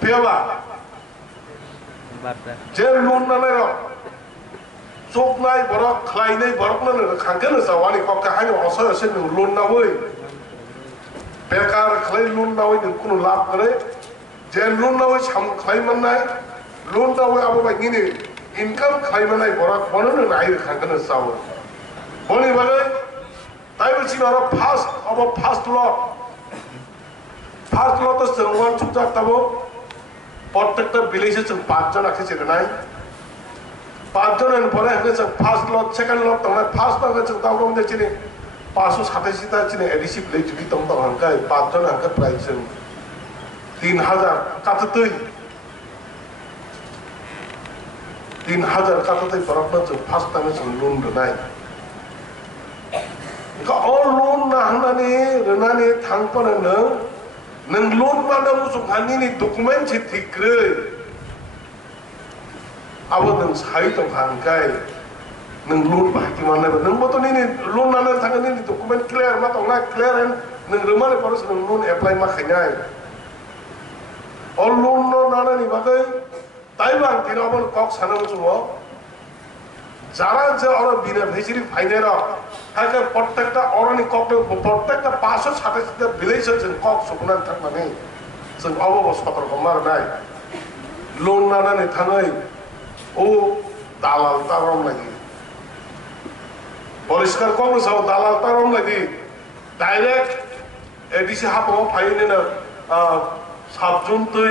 Piawa je lun na ne ro sok nai borok khlai nai borok na ne khangke na sawani kok ka hai oso ase nu lun na woi bekar khlai lun na woi kuno lab kare je lun na woi sam khlai man nai lun na woi abo ba ngini income khlai man nai borok bono na nai khangke na sawo boni bale tai bu chi ro fast law তো জঙ্গল চুপচাপ থাকবো প্রত্যেকটা ভিলেজে পাঁচজন আছে সেটা নাই পাঁচজনের পরে ফার্স্ট লট সেকেন্ড লট তোমার ফার্স্ট লট তাও কম দেখছি 587টা চিনি এডিসি ভিলেজ যদি তোমার হাঙ্কায় পাঁচজন হাঙ্কা প্রায় 3000 কাটাতেই 3000 কাটাতেই বরফ না ফার্স্ট টাইমে লোন নাই all loan na hanani renani thangpana nang loan mana musuk hani ni dokumen si tikre abo nang sai tong hangkai nang loan bahki mana nang boto ni loan nana thangani ni dokumen clear ma tong na clear nang remane poros nang loan apply ma khanyai all loan no nana ni bagai taiwan tin abo kok sana musumo যারা যে ওরা beneficiary ফাইনারা তাকে প্রত্যেকটা অরনি cock প্রত্যেকটা 587টা village আছে cock সুকুনান থাকমানে जों above सतर्क मार नाय लोन नानानै थाङै ओ दालाल तारम लागि परिष्कार कम साव दालाल तारम लागि डाइरेक्ट एडिसि हाबाव फाइनेना साबजुन तै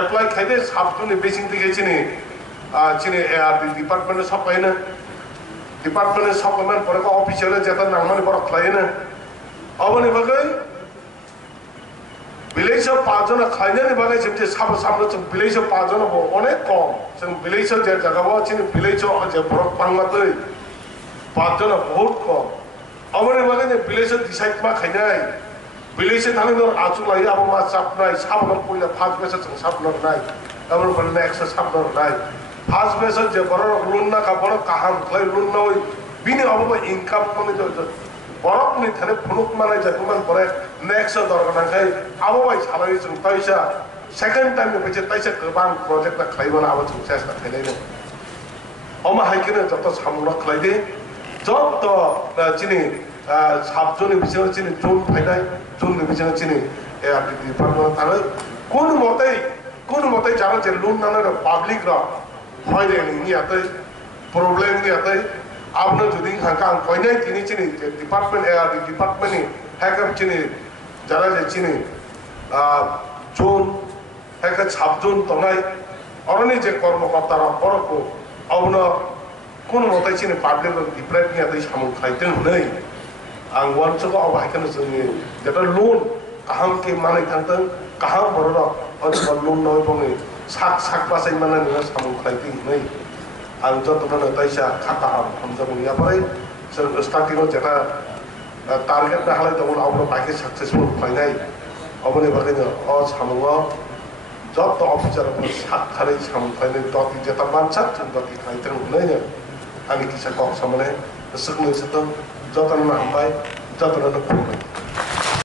एप्लाइ खाइदे साबजुन बेसिं दिगेसिनि चिनि एआरडि डिपार्टमेन्ट सपायना डिपार्टमेन्ट सपायमान परको अफिसियल जेता नांगमानि बर खलायना अबनि बगै ভিলেজ পাঁচজন খাইনানি বাগাই যে সাব সামনে जों ভিলেজ পাঁচজন অনেক কম जों ভিলেজ যে জায়গাও চিনি ভিলেজ যে বরফ পাঙ্গাতৈ পাঁচজন বহুত কম অবনি বাগাই যে ভিলেজ ডিসাইড মা খাইনাই ভিলেজ থানে আচু লাই আবো মা চাপনাই সাবন কইলা ফার্স্ট বেস जों সাবন নাই আবার বলে নেক্সট সাবন নাই ফার্স্ট বেস যে বড় লোন না কাপড় কাহাম খাই লোন না ওই বিনি অববা ইনকাম মানে বরফ নি থানে ফুনুক মানে যেতমান পরে নেক্সট দরকার নাখাই আবো ভাই সালারি जों তাইসা সেকেন্ড টাইম বেচে তাইসা গোबां প্রজেক্টটা খাইবানা আবো जों চেষ্টা খাইলাইनो অমা হাইকেনে যত সামুরা খাইদে যত চিনি সাবজনের বিছানা চিনি জোন ফাইনাই জোনनि বিছানা চিনি এআরডি ডিপার্টমেন্ট थाङो কোন মতেই যারা যে লোন নানার পাবলিক রা হয়রানি নিয়াতে প্রবলেম নিয়াতে आपने जो दिन हाँ काम कोई नहीं चीनी चीनी डिपार्टमेंट एआरडि डिपार्टमेंट ही हैकर चीनी जरा जे चीनी जोन हैकर छाप जोन तो नहीं और नहीं जे कर्मकर्ता रा पर को अब न कौन मोटे चीनी पब्लिक रा डिप्रेट नहीं आते शामिल खाइते नहीं आं वन चुका अब हैकर जोंनि जेटा लोन कहाँ के माने थांतों कहाँ बरोरा और जब लोन नहीं बंगे साक बासाई माने नहीं शामिल खाइते नहीं आं जतन ताइसा खाता हमजाबुनि यापरे जों स्टार्टिंग जेटा टारगेट ना हालाय दङ आवनो बाइके सक्सेसफुल फाइनाय अबनि बागैनो अ सामुवा जत अफिसार साखारै सामु फाइनाय दति जेटा मानसा जों दति खाइथों नैनो आंनि किसा कक सामने सुखनै सतम जतन ना हमबाय जतन ना